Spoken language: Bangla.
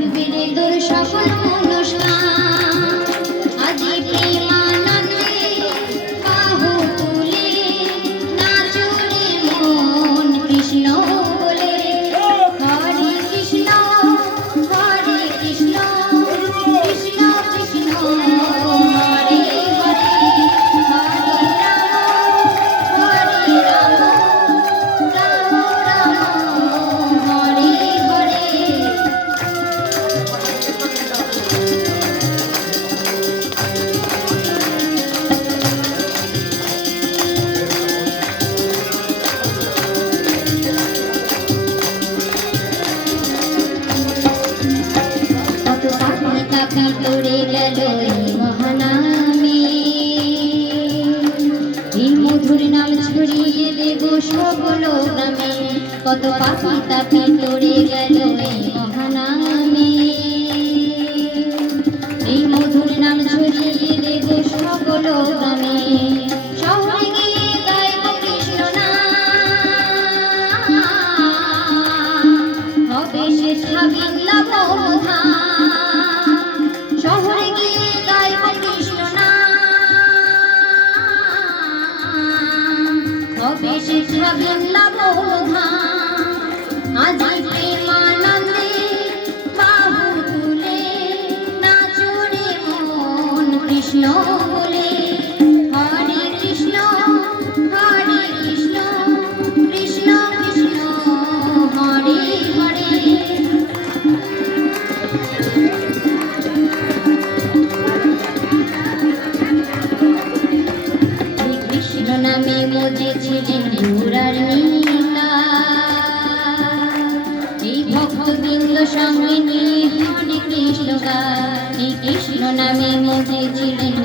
ভুলবে তোর সকল মনস্কাম আজি প্রেমানন্দে বাহু তুলে নাচরে মন কৃষ্ণ বলে হরে কৃষ্ণ কৃষ্ণ কৃষ্ণ কৃষ্ণ হরে হরে হরে রাম রাম রাম হরে হরে। কত পাপি তাপি তোরে গেল এই মহানামে এই মধুর নাম ছড়িয়ে দেব সকল গ্রামে কত পাপি তাপি তোরে গেল এই মহানামে এই মধুর নাম ছড়িয়ে দেব সকল গ্রামে শহরে গিয়ে গাইব কৃষ্ণ নাম হবে সে বৃন্দাবন ধাম শহরে গিয়ে গাইব কৃষ্ণ নাম হবে সে বৃন্দাবন ধাম আজি প্রেমানন্দে বাহু তুলে নাচরে মন কৃষ্ণ বলে হরে কৃষ্ণ কৃষ্ণ কৃষ্ণ হরে হরে। কৃষ্ণ নামে মজেছিলেন ঘোড়ার নীলা এই ভক্তবৃন্দ সঙ্গে নিয়ে হরে কৃষ্ণ গায় এই কৃষ্ণ নামে মজেছিলেন